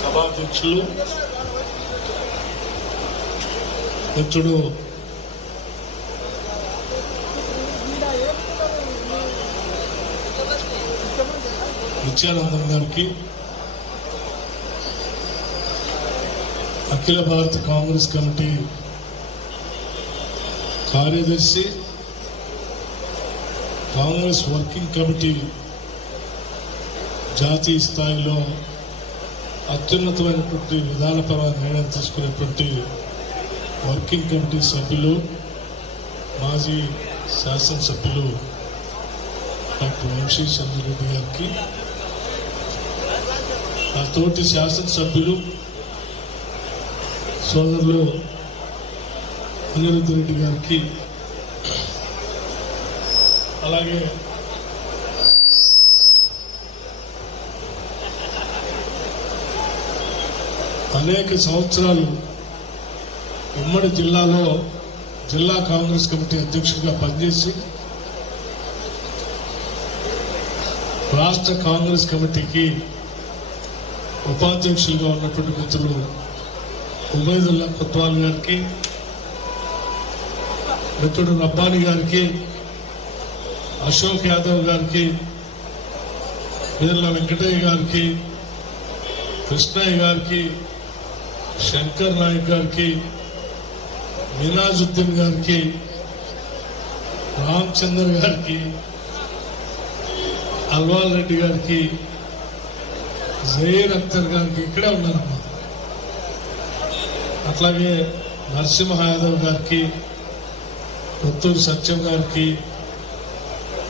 సభాధ్యక్షులు మిత్రుడు నిత్యానందం గారికి, అఖిల భారత కాంగ్రెస్ కమిటీ కార్యదర్శి, కాంగ్రెస్ వర్కింగ్ కమిటీ జాతీయ స్థాయిలో అత్యున్నతమైనటువంటి విధానపరమైన నిర్ణయం తీసుకునేటువంటి వర్కింగ్ కమిటీ సభ్యులు, మాజీ శాసనసభ్యులు డాక్టర్ వంశీ చంద్రరెడ్డి గారికి, ఆ తోటి శాసనసభ్యులు సోదరులు అనిరుద్ధ రెడ్డి గారికి, అలాగే అనేక సంవత్సరాలు ఉమ్మడి జిల్లాలో జిల్లా కాంగ్రెస్ కమిటీ అధ్యక్షుడిగా పనిచేసి రాష్ట్ర కాంగ్రెస్ కమిటీకి ఉపాధ్యక్షులుగా ఉన్నటువంటి మిత్రులు ఉబైదుల్లా కొత్వాల్ గారికి, మిత్రుడు రబ్బానీ గారికి, అశోక్ యాదవ్ గారికి, వీర్ల వెంకటయ్య గారికి, కృష్ణయ్య గారికి, శంకర్ నాయక్ గారికి, మినాజుద్దీన్ గారికి, రామచంద్ర గారికి, అల్వాల్ రెడ్డి గారికి, జహీర్ అఖ్తర్ గారికి, ఇక్కడే ఉన్నారమ్మా, అట్లాగే నరసింహ యాదవ్ గారికి, పుత్తూరు సత్యం గారికి,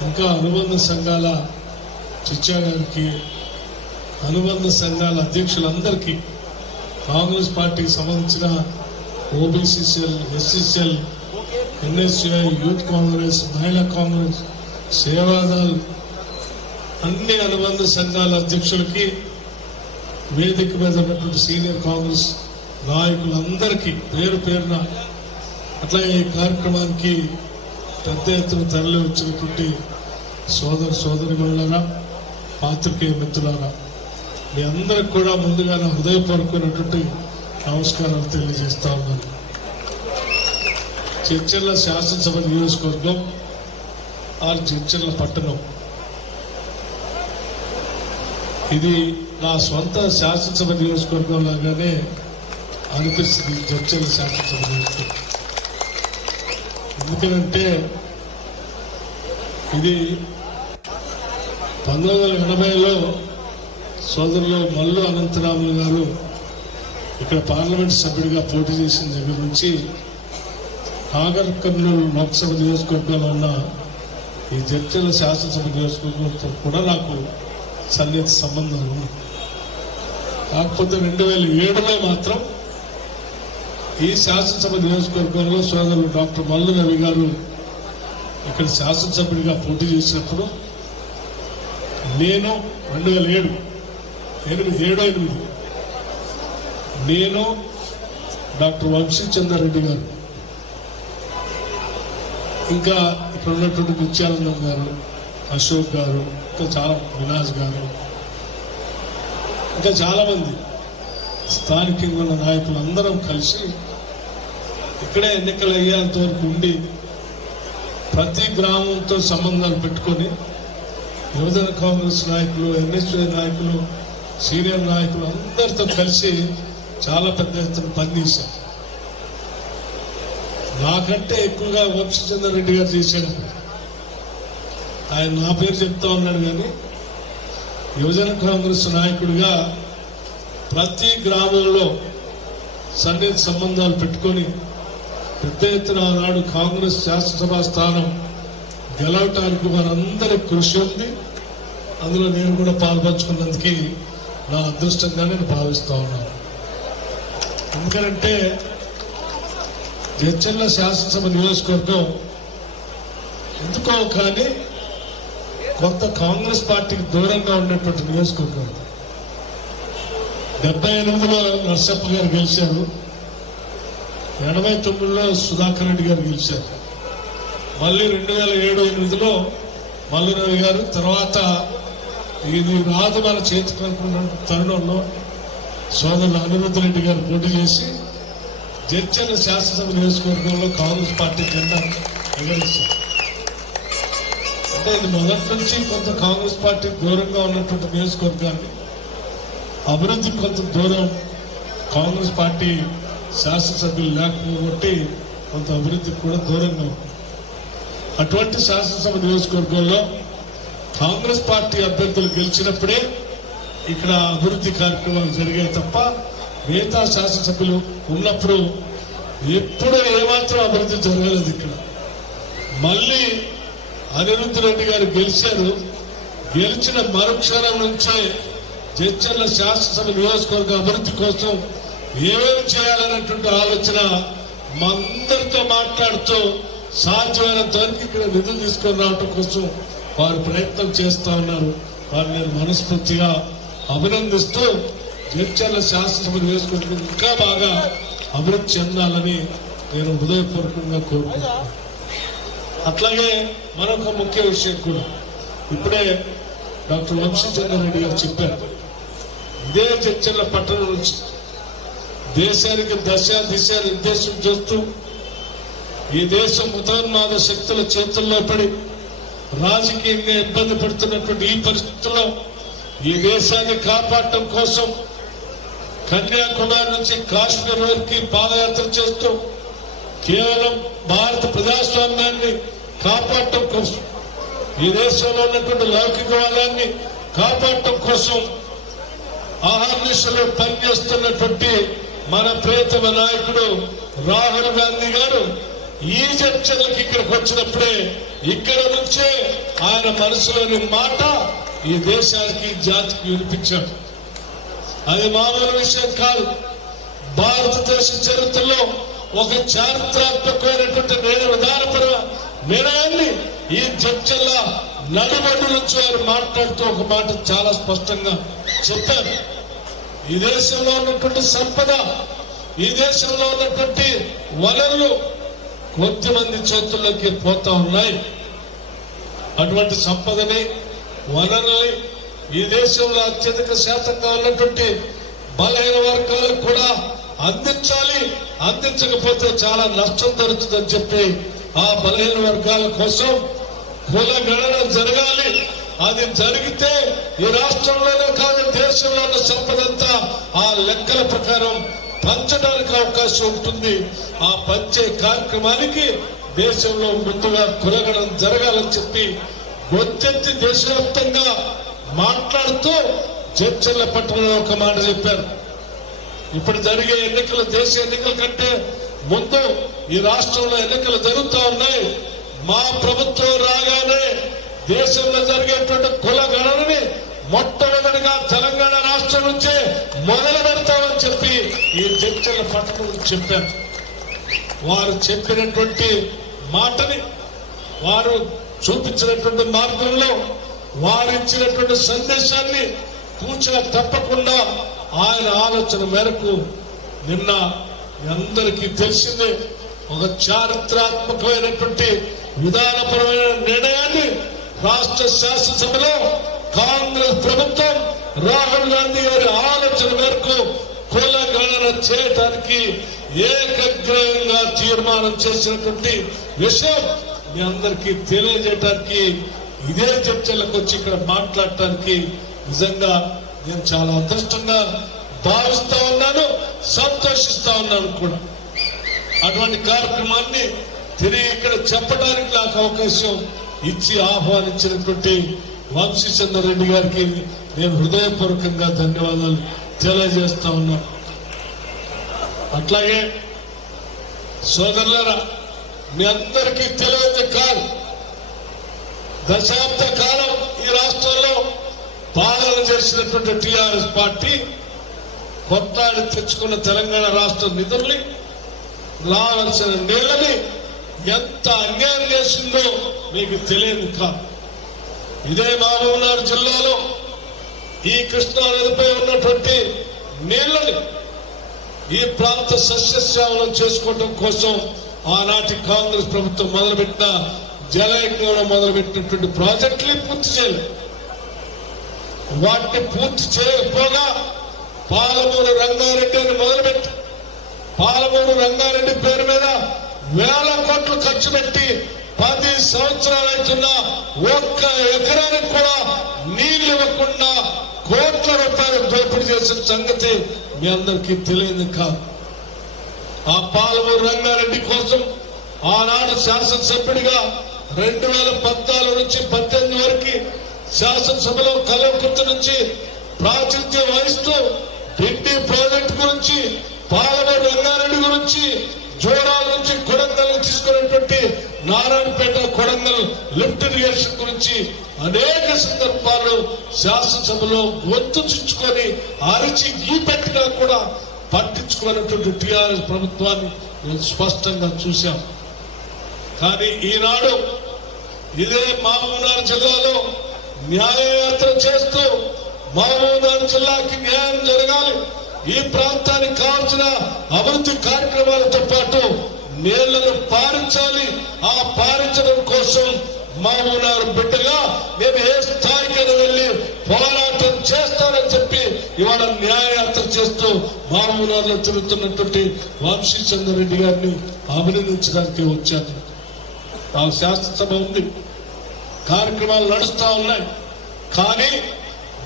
ఇంకా అనుబంధ సంఘాల చిచ్చా గారికి, అనుబంధ సంఘాల అధ్యక్షులందరికీ, కాంగ్రెస్ పార్టీకి సంబంధించిన ఓబీసీసీఎల్, ఎస్సీసీఎల్, ఎన్ఎస్యుఐ, యూత్ కాంగ్రెస్, మహిళా కాంగ్రెస్, సేవాదల్, అన్ని అనుబంధ సంఘాల అధ్యక్షులకి, వేదిక మీద ఉన్నటువంటి సీనియర్ కాంగ్రెస్ నాయకులందరికీ పేరు పేరున, అట్లాగే ఈ కార్యక్రమానికి పెద్ద ఎత్తున తరలి వచ్చినటువంటి సోదరిమణులారా, పాత్రికేయ మిత్రులారా, మీ అందరికి కూడా ముందుగా నా హృదయపూర్వకమైనటువంటి నమస్కారాలు తెలియజేస్తా ఉన్నాను. జడ్చర్ల శాసనసభ నియోజకవర్గం ఆర్ జడ్చర్ల పట్టణం, ఇది నా సొంత శాసనసభ నియోజకవర్గం లాగానే అనిపిస్తుంది. జడ్చర్ల శాసనసభ నియోజకవర్గం ఎందుకంటే ఇది 1980లో సోదరులు మల్లు అనంతరాములు గారు ఇక్కడ పార్లమెంట్ సభ్యుడిగా పోటీ చేసిన దగ్గర నుంచి నాగర్ కర్నూలు లోక్సభ నియోజకవర్గంలో ఉన్న ఈ జడ్చర్ల శాసనసభ నియోజకవర్గంతో కూడా నాకు సన్నిహిత సంబంధం ఉంది. కాకపోతే 2007లో మాత్రం ఈ శాసనసభ నియోజకవర్గంలో సోదరులు డాక్టర్ మల్లు రవి గారు ఇక్కడ శాసనసభ్యుడిగా పోటీ చేసినప్పుడు నేను 2007 నేను డాక్టర్ వంశీ చంద్రరెడ్డి గారు, ఇంకా ఇక్కడ ఉన్నటువంటి నిత్యానందం గారు, అశోక్ గారు, ఇంకా చాలా వినాజ్ గారు, ఇంకా చాలామంది స్థానికంగా ఉన్న నాయకులు అందరం కలిసి ఇక్కడే ఎన్నికలు అయ్యేంత వరకు ఉండి ప్రతి గ్రామంతో సంబంధాలు పెట్టుకొని యువజన కాంగ్రెస్ నాయకులు, ఎన్ఎస్యూ నాయకులు, సీనియర్ నాయకులు అందరితో కలిసి చాలా పెద్ద ఎత్తున పనిచేశాం. నాకంటే ఎక్కువగా వంశీచంద్రరెడ్డి గారు చేశాడు. ఆయన నా పేరు చెప్తా ఉన్నాడు, కానీ యువజన కాంగ్రెస్ నాయకుడిగా ప్రతి గ్రామంలో సన్నిహిత సంబంధాలు పెట్టుకొని పెద్ద ఎత్తున ఆనాడు కాంగ్రెస్ శాసనసభ స్థానం గెలవటానికి వారందరి కృషి ఉంది. అందులో నేను కూడా పాల్పంచుకున్నందుకు నా అదృష్టంగా నేను భావిస్తా ఉన్నాను. ఎందుకంటే జడ్చర్ల శాసనసభ నియోజకవర్గం ఎందుకో కానీ కొంత కాంగ్రెస్ పార్టీకి దూరంగా ఉండేటువంటి నియోజకవర్గం. 78లో నర్సప్ప గారు గెలిచారు, 89లో సుధాకర్ రెడ్డి గారు గెలిచారు, మళ్ళీ 2007-8లో మల్లు రవి గారు, తర్వాత ఇది రాదు మన చేతికి అనుకున్న తరుణంలో సోదరులు అనిరుద్ధ రెడ్డి గారు పోటీ చేసి జడ్చర్ల శాసనసభ నియోజకవర్గంలో కాంగ్రెస్ పార్టీ జెండా ఎగరేశారు. అంటే ఇది మొదటి నుంచి కొంత కాంగ్రెస్ పార్టీ దూరంగా ఉన్నటువంటి నియోజకవర్గాన్ని అభివృద్ధి కొంత దూరం కాంగ్రెస్ పార్టీ శాసనసభ్యులు లేకపోతే కొంత అభివృద్ధికి కూడా దూరంగా ఉంది. అటువంటి శాసనసభ నియోజకవర్గంలో కాంగ్రెస్ పార్టీ అభ్యర్థులు గెలిచినప్పుడే ఇక్కడ అభివృద్ధి కార్యక్రమాలు జరిగాయి తప్ప మిగతా శాసనసభ్యులు ఉన్నప్పుడు ఎప్పుడూ ఏమాత్రం అభివృద్ధి జరగలేదు. ఇక్కడ మళ్ళీ అనిరుద్ధ రెడ్డి గారు గెలిచారు. గెలిచిన మరుక్షణం నుంచే జడ్చర్ల శాసనసభ నియోజకవర్గ అభివృద్ధి కోసం ఏమేమి చేయాలన్నటువంటి ఆలోచన మా అందరితో మాట్లాడుతూ సాధ్యమైనంత వరకు ఇక్కడ నిధులు తీసుకొని రావడం కోసం వారు ప్రయత్నం చేస్తా ఉన్నారు. వారిని నేను మనస్ఫూర్తిగా అభినందిస్తూ జడ్చర్ల శాసనసభ నియోజకవర్గం ఇంకా బాగా అభివృద్ధి చెందాలని నేను హృదయపూర్వకంగా కోరుకుంటున్నాను. అట్లాగే మరొక ముఖ్య విషయం కూడా ఇప్పుడే డాక్టర్ వంశీచంద్రారెడ్డి గారు చెప్పారు. ఇదే జడ్చర్ల పట్టణం నుంచి దేశానికి దశ దిశ నిర్దేశం చేస్తూ ఈ దేశం మతోన్మాద శక్తుల చేతుల్లో పడి రాజకీయంగా ఇబ్బంది పడుతున్నటువంటి ఈ పరిస్థితుల్లో ఈ దేశాన్ని కాపాడటం కోసం కన్యాకుమారి నుంచి కాశ్మీర్ వరకు పాదయాత్ర చేస్తూ కేవలం భారత ప్రజాస్వామ్యాన్ని కాపాడటం కోసం ఈ దేశంలో ఉన్నటువంటి లౌకికవాదాన్ని కాపాడటం కోసం ఆహర్నిశలో పనిచేస్తున్నటువంటి మన ప్రియతమ నాయకుడు రాహుల్ గాంధీ గారు ఈ చర్చలకి ఇక్కడికి వచ్చినప్పుడే ఇక్కడ నుంచే ఆయన మనసులోని మాట ఈ దేశానికి జాతికి వినిపించాడు. అది మామూలు విషయం కాదు. భారతదేశ చరిత్రలో ఒక చారిత్రాత్మకమైనటువంటి విధానపర నిర్ణయాన్ని ఈ చర్చల నడుబడి నుంచి వారు మాట్లాడుతూ ఒక మాట చాలా స్పష్టంగా చెప్పారు. ఈ దేశంలో ఉన్నటువంటి సంపద, ఈ దేశంలో ఉన్నటువంటి వనరులు కొద్దిమంది చేతుల్లోకి పోతా ఉన్నాయి. అటువంటి సంపదని వనరుల్ని ఈ దేశంలో అత్యధిక శాతంగా ఉన్నటువంటి బలహీన వర్గాలకు కూడా అందించాలి. అందించకపోతే చాలా నష్టం జరుగుతుందని చెప్పి ఆ బలహీన వర్గాల కోసం కుల గణన జరగాలి. అది జరిగితే ఈ రాష్ట్రంలోనే కాదు దేశంలో ఉన్న సంపదంతా ఆ లెక్కల ప్రకారం పంచడానికి అవకాశం ఉంటుంది. ఆ పంచే కార్యక్రమానికి దేశంలో ముందుగా కులగణన జరగాలని చెప్పి గొంతెత్తి దేశవ్యాప్తంగా మాట్లాడుతూ జడ్చర్ల పట్టణంలో ఒక మాట చెప్పారు. ఇప్పుడు జరిగే ఎన్నికలు దేశ ఎన్నికల కంటే ముందు ఈ రాష్ట్రంలో ఎన్నికలు జరుగుతూ ఉన్నాయి. మా ప్రభుత్వం రాగానే దేశంలో జరిగేటువంటి కుల గణనని మొట్టమొదటిగా తెలంగాణ రాష్ట్రం నుంచే మొదలు పెడతామని చెప్పి ఈ జడ్చర్ల పట్టణం చెప్పారు. వారు చెప్పినటువంటి మాటని, వారు చూపించినటువంటి మార్గంలో వారు ఇచ్చినటువంటి సందేశాన్ని కూర్చుని తప్పకుండా ఆయన ఆలోచన మేరకు నిన్న అందరికీ తెలిసిందే ఒక చారిత్రాత్మకమైనటువంటి విధానపరమైన నిర్ణయాన్ని రాష్ట్ర శాసనసభలో కాంగ్రెస్ ప్రభుత్వం రాహుల్ గాంధీ గారి ఆలోచన మేరకు కుల గణన చేయడానికి ఏకగ్రీవంగా తీర్మానం చేసినటువంటి విషయం మీ అందరికీ తెలియజేయడానికి ఇదే చర్చలకు వచ్చి ఇక్కడ మాట్లాడటానికి నిజంగా నేను చాలా అదృష్టంగా భావిస్తా ఉన్నాను, సంతోషిస్తా ఉన్నాను కూడా. అటువంటి కార్యక్రమాన్ని తిరిగి ఇక్కడ చెప్పడానికి నాకు అవకాశం ఇచ్చి ఆహ్వానించినటువంటి వంశీచంద్రారెడ్డి గారికి నేను హృదయపూర్వకంగా ధన్యవాదాలు తెలియజేస్తా ఉన్నాను. అట్లాగే సోదరులారా, మీ అందరికీ తెలియదు కాదు, దశాబ్ద కాలం ఈ రాష్ట్రంలో పాలన చేసినటువంటి టిఆర్ఎస్ పార్టీ కొట్లాడి తెచ్చుకున్న తెలంగాణ రాష్ట్ర నిధుల్ని, రావాల్సిన నీళ్ళని ఎంత అన్యాయం చేసిందో మీకు తెలియదు కాదు. ఇదే మహబూబ్నగర్ జిల్లాలో ఈ కృష్ణా నదిపై ఉన్నటువంటి నీళ్ళని ఈ ప్రాంత సస్యశ్యామలం చేసుకోవడం కోసం ఆనాటి కాంగ్రెస్ ప్రభుత్వం మొదలుపెట్టిన జలయజ్ఞంలో మొదలుపెట్టినటువంటి ప్రాజెక్టుని పూర్తి చేయలేదు. వాటిని పూర్తి చేయకపోగా పాలమూరు రంగారెడ్డి అని మొదలుపెట్టి పాలమూరు రంగారెడ్డి పేరు మీద వేల కోట్లు ఖర్చు పెట్టి 10 సంవత్సరాలైతున్నా ఒక్క ఎకరానికి కూడా నీళ్లు ఇవ్వకుండా కోట్ల రూపాయలు దోపిడీ చేసిన సంగతి మీ అందరికీ తెలియదు కాదు. ఆ పాలమూరు రంగారెడ్డి కోసం ఆనాడు శాసనసభ్యుడిగా 2014 నుంచి 18 వరకు శాసనసభలో కల్వకుర్తి నుంచి ప్రాతినిధ్యం వహిస్తూ డిండి ప్రాజెక్టు గురించి, పాలమూరు రంగారెడ్డి గురించి, జోడాల నుంచి కొడంగల్ తీసుకున్నటువంటి నారాయణపేట కొడంగల్ లిఫ్ట్ ఇరిగేషన్ గురించి అనేక సందర్భాలు శాసనసభలో గొంతు చుచ్చుకొని అరిచి గీపెట్టినా కూడా పట్టించుకున్నటువంటి టీఆర్ఎస్ ప్రభుత్వాన్ని మేము స్పష్టంగా చూశాం. కానీ ఈనాడు ఇదే మహబూబ్నగర్ జిల్లాలో న్యాయయాత్ర చేస్తూ మహబూబ్నగర్ జిల్లాకి న్యాయం జరగాలి, ఈ ప్రాంతానికి కావాల్సిన అభివృద్ధి కార్యక్రమాలతో పాటు నీళ్లను పారించాలి, ఆ పారించడం కోసం మహబూబ్నగర్ బిడ్డగా నేను ఏ స్థాయికైనా వెళ్లి పోరాటం చేస్తానని చెప్పి ఇవాళ న్యాయయాత్ర చేస్తూ మహబూబ్నగర్ లో తిరుగుతున్నటువంటి వంశీచంద్ర రెడ్డి గారిని అభినందించడానికి వచ్చాను. నాకు శాసనసభ ఉంది, కార్యక్రమాలు నడుస్తా ఉన్నాయి. కానీ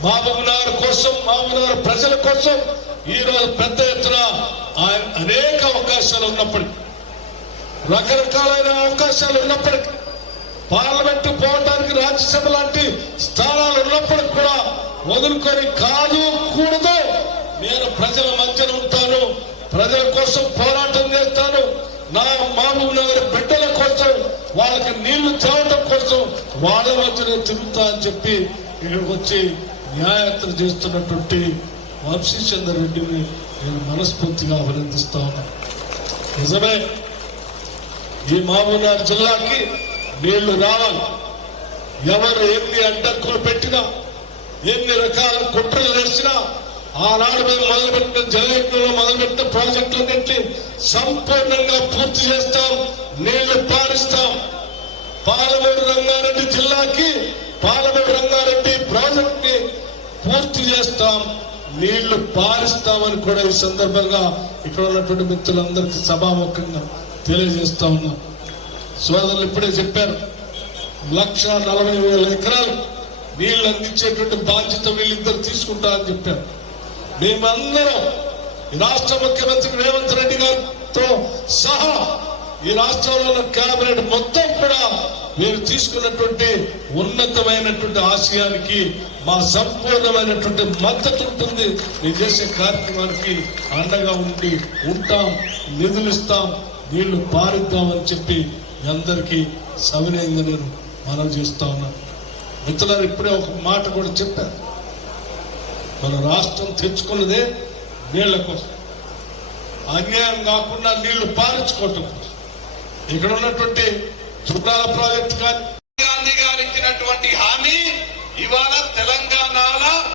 మహబూబ్నగర్ కోసం, మహబూబ్నగర్ ప్రజల కోసం ఈ రోజు పెద్ద ఎత్తున అనేక అవకాశాలు ఉన్నప్పటికీ, రకరకాలైన అవకాశాలు ఉన్నప్పటికీ, పార్లమెంట్ పోవడానికి రాజ్యసభ లాంటి స్థానాలు ఉన్నప్పటికీ కూడా వదులుకొని కాదు కూడదు, నేను ప్రజల మధ్యన ఉంటాను, ప్రజల కోసం పోరాటం చేస్తాను, నా మహబూబ్నగర్ బిడ్డల కోసం, వాళ్ళకి నీళ్లు తేవడం కోసం వాళ్ళ మధ్యనే తిరుగుతా అని చెప్పి ఇక్కడికి వచ్చి న్యాయయాత్ర చేస్తున్నటువంటి వంశీచంద్ర రెడ్డిని నేను మనస్ఫూర్తిగా అభినందిస్తా ఉన్నాను. నిజమే, ఈ మహబూబ్నగర్ జిల్లాకి నీళ్లు రావాలి. ఎవరు ఎన్ని అడ్డంకులు పెట్టినా, ఎన్ని రకాల కుట్రలు చేసినా, ఆనాడు మేము మొదలుపెట్టిన జలయజ్ఞంలో మొదలుపెట్టిన ప్రాజెక్టులన్నింటినీ సంపూర్ణంగా పూర్తి చేస్తాం, నీళ్లు పారిస్తాం. పాలమూరు రంగారెడ్డి జిల్లాకి పాలమూరు రంగారెడ్డి ప్రాజెక్ట్ ని పూర్తి చేస్తాం, నీళ్లు పారిస్తామని కూడా ఈ సందర్భంగా ఇక్కడ ఉన్నటువంటి మిత్రులందరికీ సభాముఖంగా తెలియజేస్తా ఉన్నాం. సోదరులు ఇప్పుడే చెప్పారు, 1,40,000 ఎకరాలు నీళ్లు అందించేటువంటి బాధ్యత వీళ్ళిద్దరు తీసుకుంటారని చెప్పారు. మేమందరం ఈ రాష్ట్ర ముఖ్యమంత్రి రేవంత్ రెడ్డి గారితో సహా ఈ రాష్ట్రంలో ఉన్న కేబినెట్ మొత్తం కూడా మీరు తీసుకున్నటువంటి ఉన్నతమైనటువంటి ఆశయానికి మా సంపూర్ణమైనటువంటి మద్దతు ఉంటుంది. మీరు చేసే కార్యక్రమానికి అండగా ఉంటాం, నిధులు ఇస్తాం, నీళ్లు పారిద్దామని చెప్పి మీ అందరికీ సవినయంగా నేను మనవి చేస్తా ఉన్నాను. మిత్రులారు, ఇప్పుడే ఒక మాట కూడా చెప్పారు, మన రాష్ట్రం తెచ్చుకున్నదే నీళ్ల కోసం, అన్యాయం కాకుండా నీళ్లు పారించుకోవటం కోసం. ఇక్కడ ఉన్నటువంటి చుట్టాల ప్రాజెక్టు కానీ గాంధీ గారు ఇచ్చినటువంటి హామీ ఇవాళ తెలంగాణలో